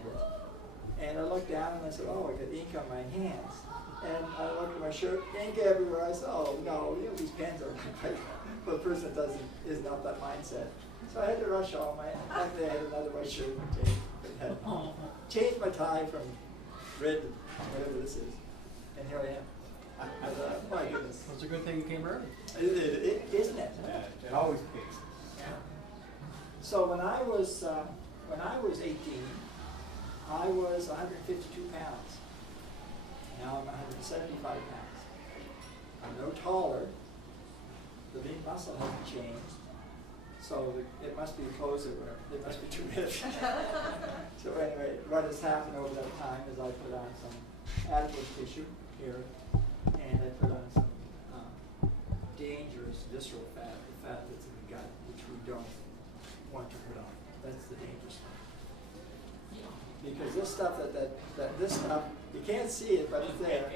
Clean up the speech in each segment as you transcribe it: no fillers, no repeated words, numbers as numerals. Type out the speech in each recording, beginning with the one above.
hand it. And I looked down and I said, oh, I got ink on my hands. And I looked at my shirt, ink everywhere. I said, oh no, these pens are like, for a person that isn't of that mindset. So I had to rush home. Luckily I had another white shirt and changed my tie from red to whatever this is. And here I am. My goodness. Well, it's a good thing you came early. Isn't it? Yeah, it always pays. Yeah. So when I was 18, I was 152 pounds. Now I'm 175 pounds. I'm no taller. The lean muscle hasn't changed. So it must be the clothes that were, they must be too big. So anyway, what has happened over that time is I put on some adipose tissue here, and I put on some dangerous visceral fat, the fat that's in the gut, which we don't want to put on. That's the dangerous stuff. Because this stuff, this stuff, you can't see it, but it's there.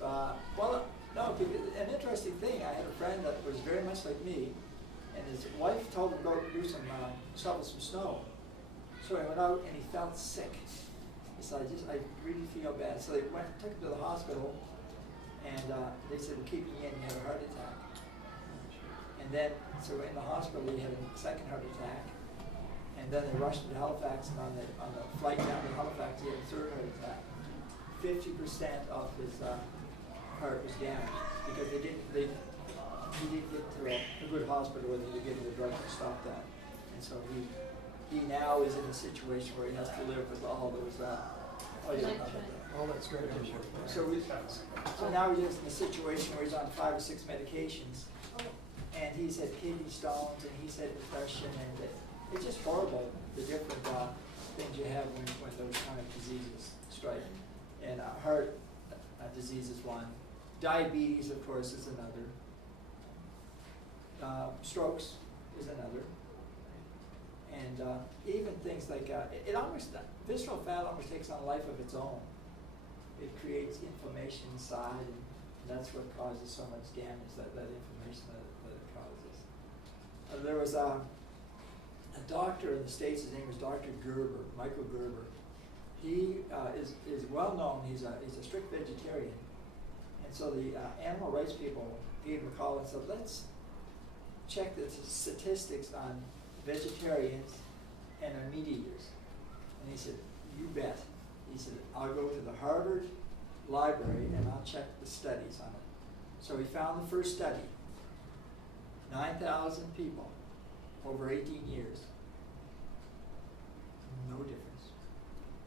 Well, no, an interesting thing, I had a friend that was very much like me, and his wife told him to go do shovel some snow. So he went out and he felt sick. He said, I really feel bad. So they took him to the hospital, and they said, we're keeping you in, you had a heart attack. And then, so in the hospital, he had a second heart attack. And then they rushed him to Halifax, and on the flight down to Halifax, he had a third heart attack. 50% of his heart was damaged because he didn't get to a good hospital where they could give him the drug to stop that. And so he now is in a situation where he has to live with all those. Oh, that's great. So now he lives in a situation where he's on 5 or 6 medications, and he's had kidney stones, and he's had depression, and it's just horrible, the different things you have when those kind of diseases strike. And heart disease is one. Diabetes, of course, is another. Strokes is another. And even things like, visceral fat almost takes on a life of its own. It creates inflammation inside, and that's what causes so much damage, that inflammation that it causes. There was a doctor in the States, his name was Dr. Gerber, Michael Gerber. He is well known, he's a strict vegetarian. And so the animal rights people gave him a call and said, let's check the statistics on vegetarians and on meat eaters. And he said, you bet. He said, I'll go to the Harvard Library and I'll check the studies on it. So he found the first study, 9,000 people over 18 years. No difference.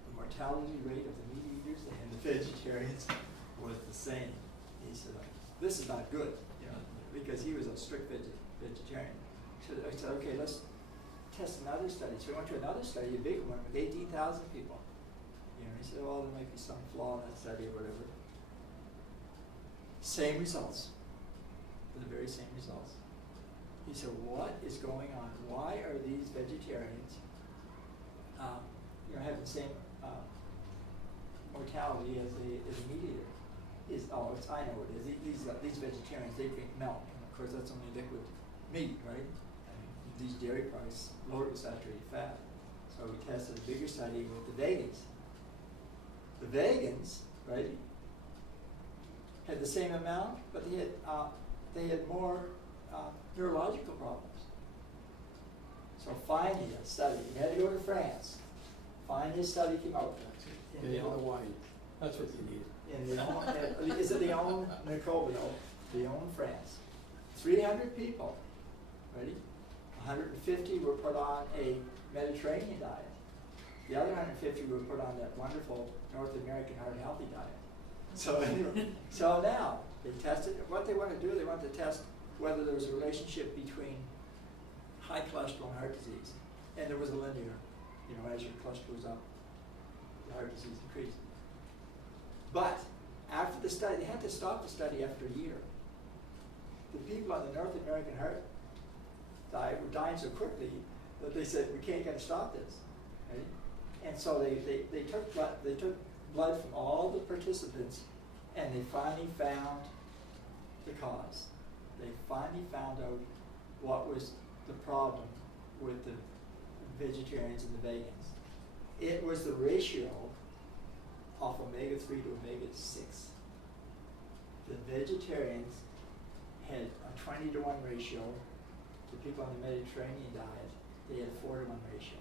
The mortality rate of the meat eaters and the vegetarians was the same. He said, this is not good, because he was a strict vegetarian. So I said, okay, let's test another study. So we went to another study, a big one, with 18,000 people. He said, well, there might be some flaw in that study or whatever. Same results. The very same results. He said, what is going on? Why are these vegetarians having the same mortality as a meat eater? I know what it is. These vegetarians, they drink milk, and of course that's only liquid meat, right? These dairy products loaded with saturated fat. So we tested a bigger study with the vegans. The vegans, right, had the same amount, but they had more neurological problems. So finally, a study. You had to go to France. Finally, a study came out. In the wine. That's what you need. Is it Lyon, Nicole, Lyon, France. 300 people, ready? 150 were put on a Mediterranean diet. The other 150 were put on that wonderful North American heart healthy diet. So anyway, so now they tested what they want to do. They want to test whether there was a relationship between high cholesterol and heart disease, and there was a linear. As your cholesterol goes up, the heart disease increases. But after the study, they had to stop the study after a year. The people on the North American heart diet were dying so quickly that they said, we can't get to stop this. Right? And so they took blood from all the participants, and they finally found the cause. They finally found out what was the problem with the vegetarians and the vegans. it was the ratio of omega-3 to omega-6. The vegetarians had a 20-to-1 ratio. The people on the Mediterranean diet, they had a 4-to-1 ratio.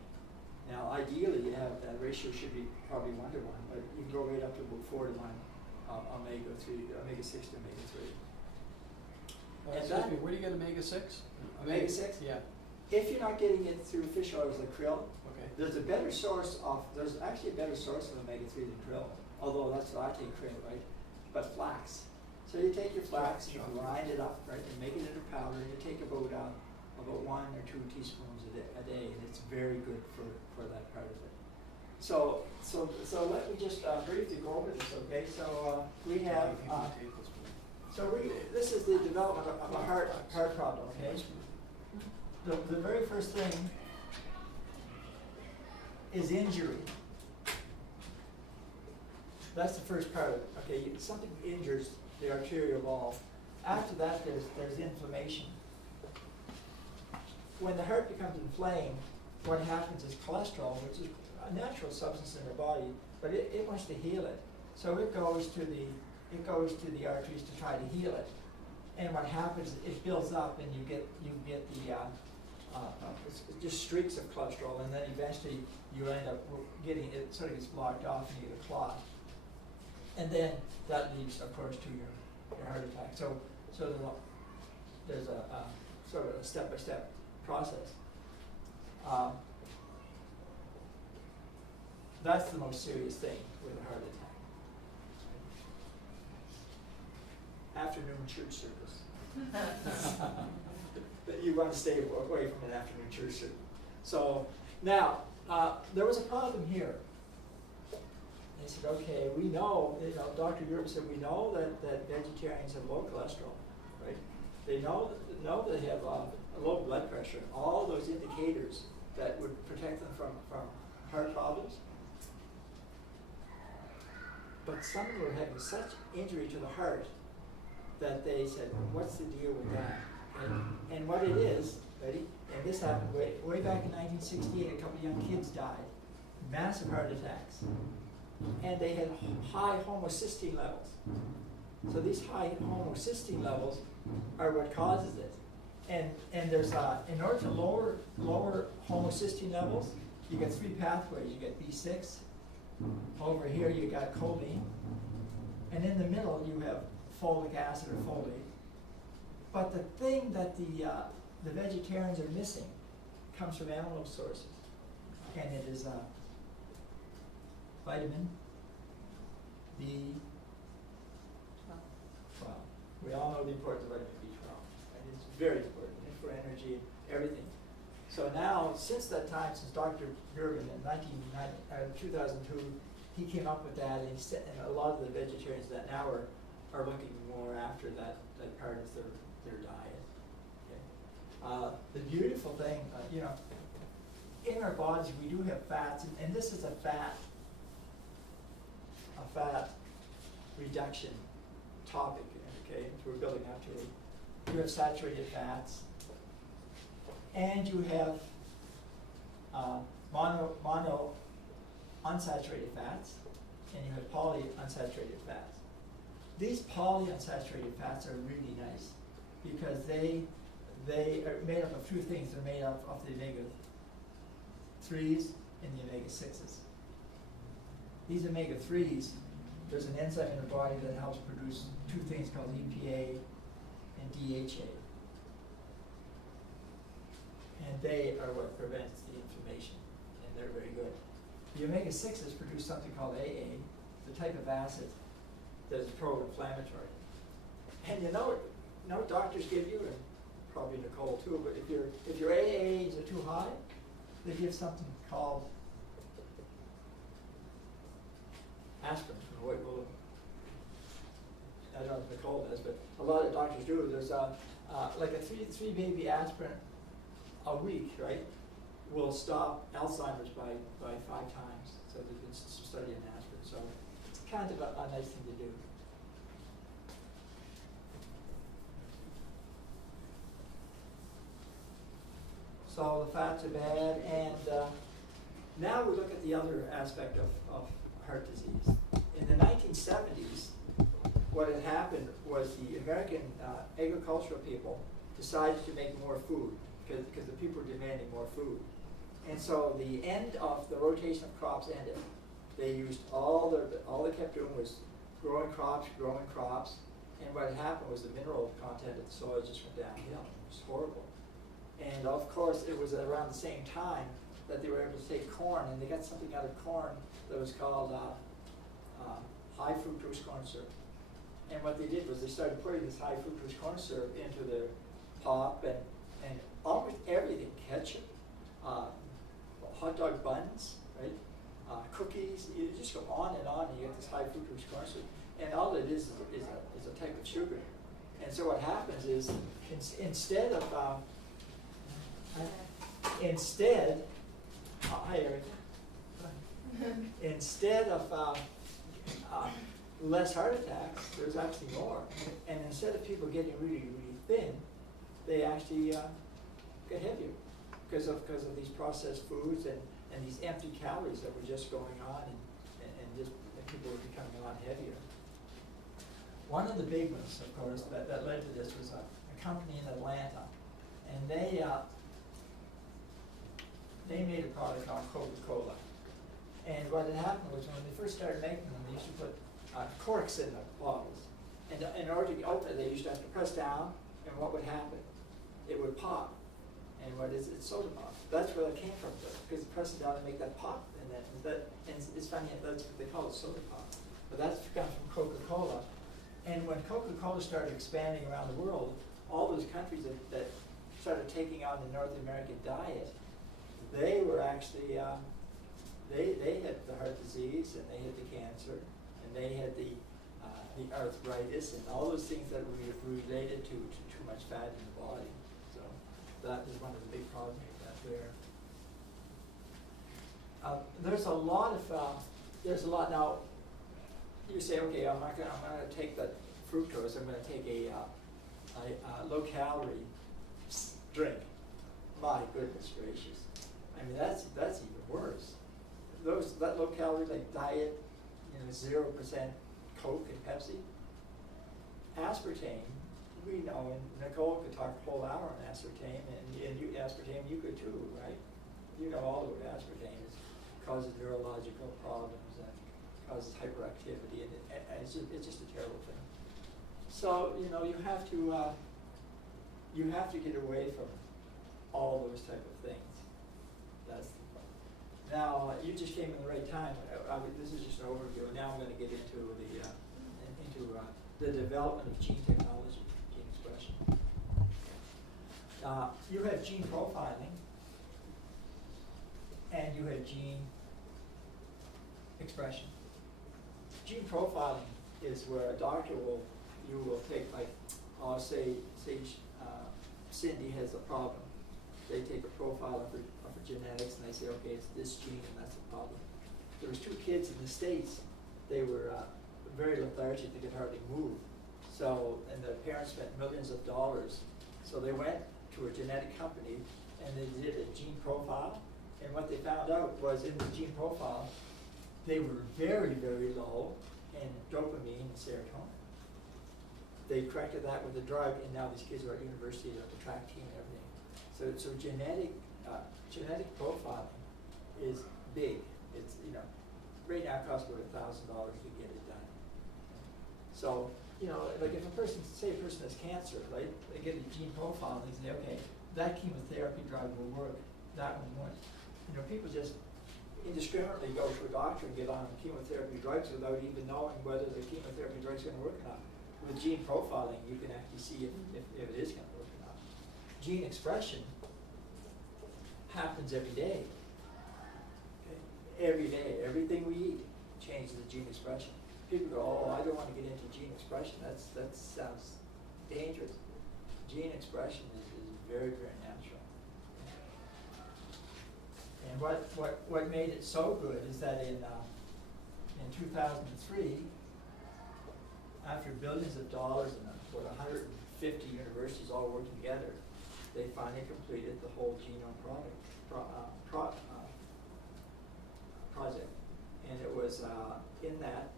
Now, ideally, you have that ratio should be probably 1-to-1, but you can go right up to about 4-to-1 omega-3, omega-6 to omega-3. And Excuse that- me, where do you get omega-6? Omega-6? Yeah, If you're not getting it through fish oils like krill, okay. there's actually a better source of omega-3 than krill, although that's what I take krill, right? But flax. So you take your flax and you grind it up, right, and make it into powder, and you take about 1 or 2 teaspoons a day, and it's very good for that part of it. So let me just briefly go over this, okay? So we have, this is the development of a heart problem, okay? The very first thing is injury. That's the first part of it, okay? Something injures the arterial wall. After that, there's inflammation. When the heart becomes inflamed, what happens is cholesterol, which is a natural substance in the body, but it wants to heal it. So it goes to the arteries to try to heal it. And what happens, it builds up, and you get the it's just streaks of cholesterol, and then eventually you end up getting it sort of gets blocked off, and you get a clot. And then that leads, of course, to your heart attack. So there's a sort of a step-by-step process. That's the most serious thing with a heart attack. Afternoon church service. But you want to stay away from an afternoon church service. So now, there was a problem here. They said, okay, we know, Dr. Europe said, we know that vegetarians have low cholesterol, right? They know they have low blood pressure, all those indicators that would protect them from heart problems. But some of them were having such injury to the heart that they said, what's the deal with that? And what it is, ready? And this happened way back in 1968, a couple of young kids died, massive heart attacks. And they had high homocysteine levels. So these high homocysteine levels are what causes it. And there's in order to lower homocysteine levels, you get 3 pathways. You get B6. Over here you got choline, and in the middle you have folic acid or folate. But the thing that the vegetarians are missing comes from animal sources, and it is vitamin B12. We all know the importance of vitamin B12, and it's very important for energy and everything. So now, since that time, since Dr. Gergen in 2002, he came up with that, and a lot of the vegetarians that now are looking more after that part of their diet. Okay. The beautiful thing, in our bodies we do have fats, and this is a fat reduction topic. Okay, we're building up to it. You have saturated fats, and you have mono unsaturated fats, and you have polyunsaturated fats. These polyunsaturated fats are really nice because they are made up of 2 things. They're made up of the omega-3s and the omega-6s. These omega-3s, there's an enzyme in the body that helps produce 2 things called EPA and DHA. And they are what prevents the inflammation, and they're very good. The omega-6s produce something called AA, the type of acid that is pro-inflammatory. And you know what doctors give you, and probably Nicole too, but if your AAs are too high, they give something called aspirin from the white willow. I don't know if Nicole does, but a lot of doctors do. There's like a three baby aspirin a week, right, will stop Alzheimer's by 5 times. So there's been some study in aspirin. So it's kind of a nice thing to do. So the fats are bad, and Now we look at the other aspect of heart disease. In the 1970s, what had happened was the American agricultural people decided to make more food because the people were demanding more food. And so the end of the rotation of crops ended. They used all they kept doing was growing crops, and what had happened was the mineral content of the soil just went downhill. It was horrible. And of course, it was around the same time that they were able to take corn, and they got something out of corn that was called high fructose corn syrup. And what they did was they started putting this high fructose corn syrup into the pop and almost everything, ketchup, hot dog buns, right? Cookies, you just go on, and you get this high fructose corn syrup. And all it is a type of sugar. And so what happens is, instead of, hi Eric, instead of less heart attacks, there's actually more. And instead of people getting really, really thin, they actually get heavier because of these processed foods and these empty calories that were just going on, and just people were becoming a lot heavier. One of the big ones, of course, that led to this was a company in Atlanta, and they made a product called Coca-Cola. And what had happened was when they first started making them, they used to put corks in the bottles. And in order to open it, they used to have to press down, and what would happen? It would pop. And what is it? It's soda pop. That's where that came from, because press it down and make that pop. And it's funny, that's what they call it, soda pop. But that's comes from Coca-Cola. And when Coca-Cola started expanding around the world, all those countries that started taking on the North American diet, they were actually, they had the heart disease, and they had the cancer, and they had the arthritis, and all those things that were related to too much fat in the body. So that is one of the big problems with that there. There's a lot now. You say, okay, I'm going to take that fructose. I'm going to take a low-calorie drink. My goodness gracious! I mean, that's even worse. That low-calorie like diet, 0% Coke and Pepsi. Aspartame, we know, and Nicole could talk a whole hour on aspartame, and you aspartame you could too, right? You know all of what aspartame is. Causes neurological problems and causes hyperactivity, and it's just a terrible thing. So you have to get away from all those type of things. That's the problem. Now you just came in the right time. This is just an overview. Now I'm going to get into the development of gene technology, gene expression. You have gene profiling, and you have gene expression. Gene profiling is where a doctor will take, like, say Cindy has a problem. They take a profile of her genetics, and they say, okay, it's this gene, and that's the problem. There was 2 kids in the States. They were very lethargic. They could hardly move. So, and their parents spent millions of dollars. So they went to a genetic company, and they did a gene profile. And what they found out was in the gene profile, they were very, very low in dopamine and serotonin. They corrected that with a drug, and now these kids are at university, they're on the track team and everything. So genetic profiling is big. It's, right now it costs about $1,000 to get it done. So, like if a person has cancer, right? They get a gene profile, and they say, okay, that chemotherapy drug will work, that one won't. People just indiscriminately go to a doctor and get on chemotherapy drugs without even knowing whether the chemotherapy drug's going to work or not. With gene profiling, you can actually see if it is going to work or not. Gene expression happens every day. Okay? Every day, everything we eat changes the gene expression. People go, oh, I don't want to get into gene expression. That sounds dangerous. Gene expression is very, very natural. And what made it so good is that in 2003, after billions of dollars and 150 universities all working together, they finally completed the whole genome project, and it was in that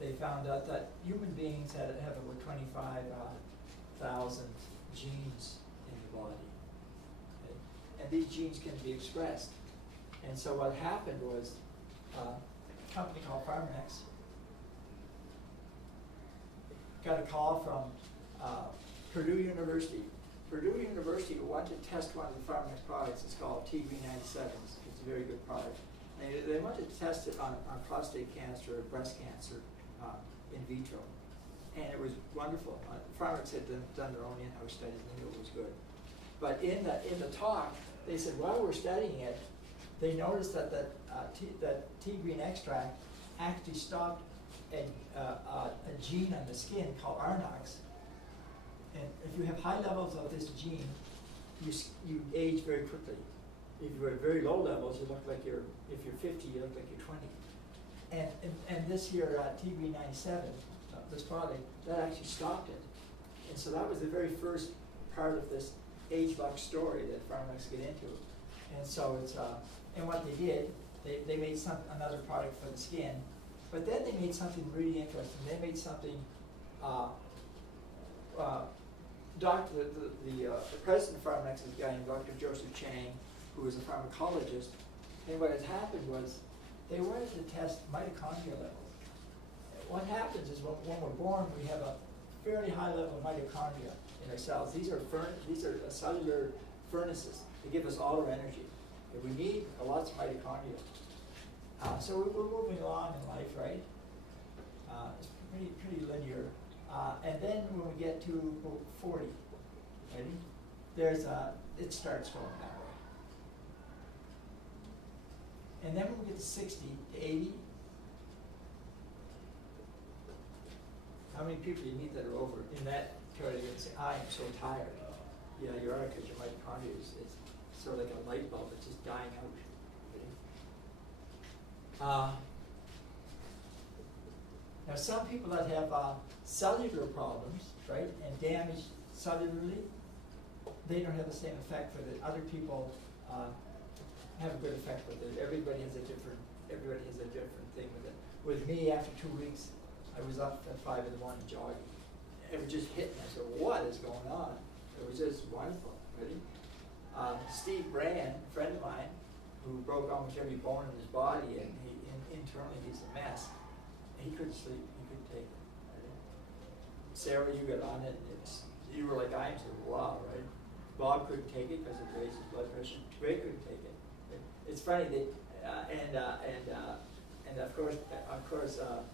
they found out that human beings have over 25,000 genes in the body, okay? And these genes can be expressed. And so what happened was a company called Pharmanex got a call from Purdue University. Purdue University wanted to test one of the Pharmanex products. It's called TR90. It's a very good product. And they wanted to test it on prostate cancer or breast cancer in vitro. And it was wonderful. Pharmanex had done their own in-house studies and they knew it was good. But in the talk, they said while we're studying it, they noticed that that tea green extract actually stopped a gene on the skin called RNOX. And if you have high levels of this gene, you age very quickly. If you're at very low levels, you look like if you're 50, you look like you're 20. And this here TB97, this product, that actually stopped it. And so that was the very first part of this age-lock story that Pharmanex get into. And so it's and what they did, they made another product for the skin, but then they made something really interesting. They made something. The president of Pharmanex is a guy named Dr. Joseph Chang, who was a pharmacologist. And what had happened was they wanted to test mitochondria levels. What happens is when we're born, we have a fairly high level of mitochondria in our cells. These are cellular furnaces. They give us all our energy. And we need lots of mitochondria. So we're moving along in life, right? It's pretty linear. And then when we get to 40, ready? It starts going that way. And then when we get to 60 to 80, how many people do you meet that are over in that category and say, I am so tired? Yeah, you are, because your mitochondria is sort of like a light bulb, it's just dying out. Now some people that have cellular problems, right, and damage cellularly, they don't have the same effect with it. Other people have a good effect with it. Everybody has a different thing with it. With me, after 2 weeks, I was up at 5 in the morning jogging. It was just hitting. I said, what is going on? It was just wonderful, ready? Steve Brand, a friend of mine, who broke almost every bone in his body, and internally he's a mess. He couldn't sleep. He couldn't take it. Right? Sarah, you got on it, and you were like I am. So wow, right? Bob couldn't take it because it raised his blood pressure. Ray couldn't take it. It's funny that, and of course,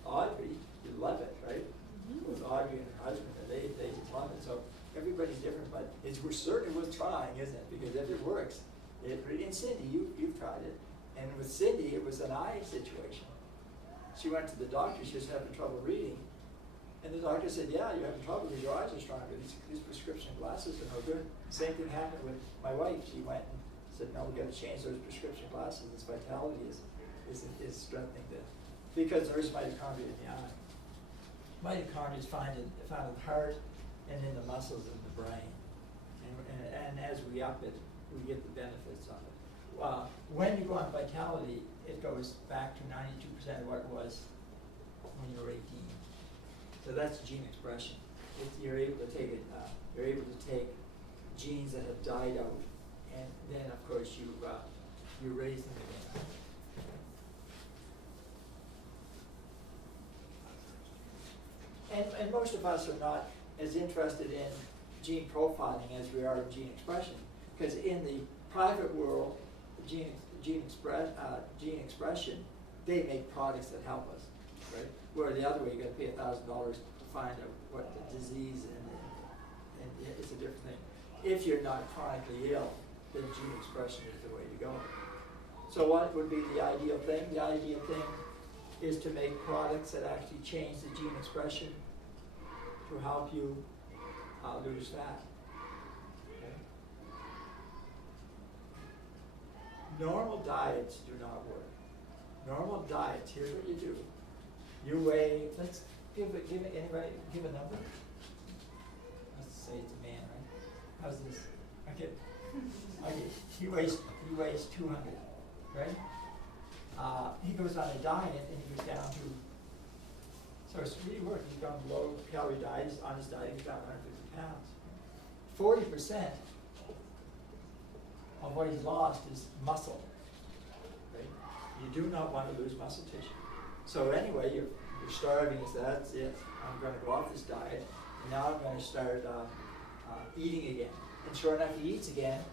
Audrey, you love it, right? Mm-hmm. With Audrey and her husband, and they just love it. So everybody's different, but we're certainly worth trying, isn't it? Because if it works, and Cindy, you've tried it, and with Cindy, it was an eye situation. She went to the doctor. She was having trouble reading, and the doctor said, "Yeah, you're having trouble because your eyes are stronger. These prescription glasses are no good." Same thing happened with my wife. She went and said, "No, we got to change those prescription glasses. This vitality is strengthening this because there is mitochondria in the eye. Mitochondria is found in the heart and in the muscles of the brain, and as we up it, we get the benefits of it. When you go on vitality, it goes back to 92% of what it was when you were 18. So that's gene expression. You're able to take it. You're able to take genes that have died out, and then of course you raise them again. And most of us are not as interested in gene profiling as we are in gene expression, because in the private world, gene expression, they make products that help us, right? Where the other way, you got to pay $1,000 to find out what the disease and it's a different thing. If you're not chronically ill, then gene expression is the way to go. So what would be the ideal thing? The ideal thing is to make products that actually change the gene expression to help you lose fat. Okay? Normal diets do not work. Normal diets, here's what you do. You weigh, let's give a number. Let's say it's a man, right? How's this? Okay. Okay, he weighs 200, right? He goes on a diet and he goes down to, so it's really working. He's on low calorie diet. He's on his diet. He's got 150 pounds. 40% of what he's lost is muscle. Right? You do not want to lose muscle tissue. So anyway, you're starving. So that's it. I'm going to go off this diet, and now I'm going to start eating again. And sure enough, he eats again.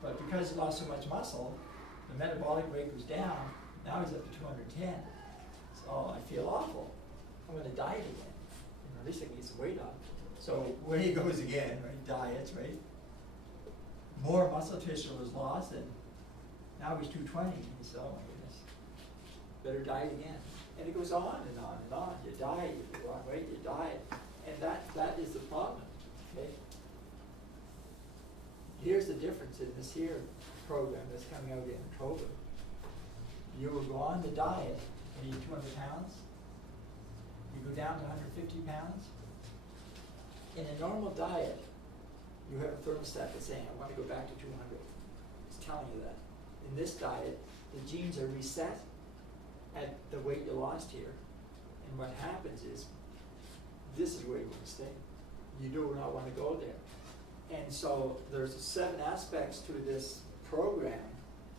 But because he lost so much muscle, the metabolic rate goes down. Now he's up to 210. So I feel awful. I'm going to diet again. At least I can get some weight off. So when he goes again, right, diets, right? More muscle tissue was lost, and now he's 220. And he says, oh my goodness, better diet again. And it goes on and on and on. You diet, you go on weight, you diet. And that is the problem, okay? Here's the difference in this here program that's coming out in October. You will go on the diet and eat 200 pounds. You go down to 150 pounds. In a normal diet, you have a thermostat that's saying, I want to go back to 200. It's telling you that. In this diet, the genes are reset at the weight you lost here. And what happens is, this is where you want to stay. You do not want to go there. And so there's 7 aspects to this program,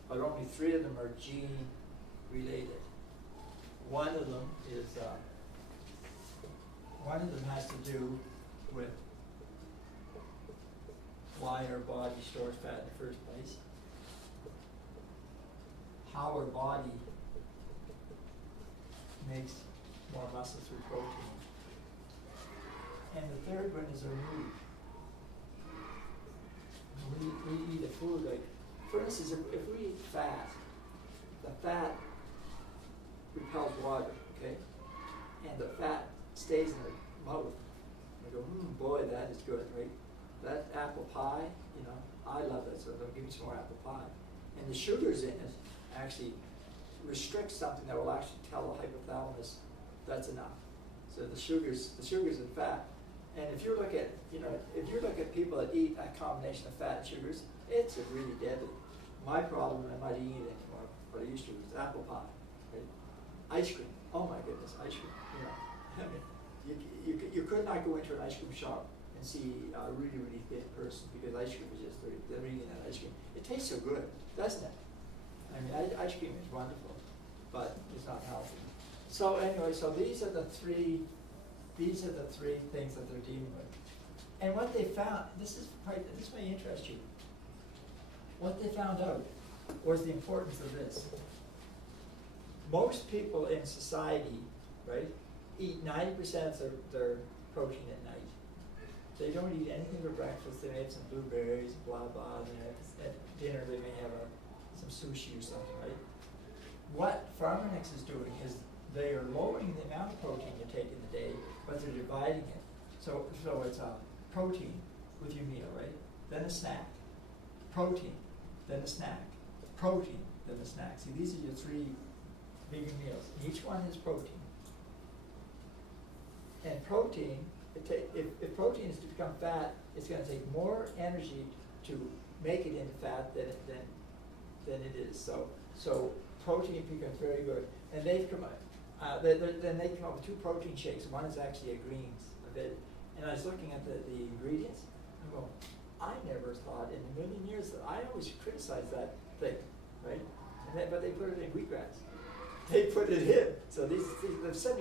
but only 3 of them are gene related. One of them has to do with why our body stores fat in the first place, how our body makes more muscle through protein, and the third one is our mood. We eat a food like, for instance, if we eat fat, the fat repels water, okay? And the fat stays in our mouth. We go, boy, that is good, right? That apple pie, you know, I love that, so they'll give me some more apple pie. And the sugars in it actually restrict something that will actually tell the hypothalamus that's enough. So the sugars in fat. And if you look at, people that eat a combination of fat and sugars, it's really deadly. My problem, I'm not eating it anymore, but I used to, was apple pie, right? Ice cream, oh my goodness, ice cream, you know. I mean, you could not go into an ice cream shop and see a really, really thin person because ice cream is just, they're eating that ice cream. It tastes so good, doesn't it? I mean, ice cream is wonderful, but it's not healthy. So anyway, so these are the three things that they're dealing with. And what they found, this may interest you. What they found out was the importance of this. Most people in society, right, eat 90% of their protein at night. They don't eat anything for breakfast. They may have some blueberries, blah, blah, and at dinner they may have some sushi or something, right? What Pharmanex is doing is they are lowering the amount of protein you take in the day, but they're dividing it. So it's a protein with your meal, right? Then a snack, protein, then a snack, protein, then a snack. See, these are your 3 big meals. Each one is protein. And protein, if protein is to become fat, it's going to take more energy to make it into fat than it is. So protein becomes very good. And they've come up, then they come up with 2 protein shakes. One is actually a greens of it. And I was looking at the ingredients. I go, I never thought in a million years that I always criticized that thing, right? But they put it in wheatgrass. They put it in. So they've sent me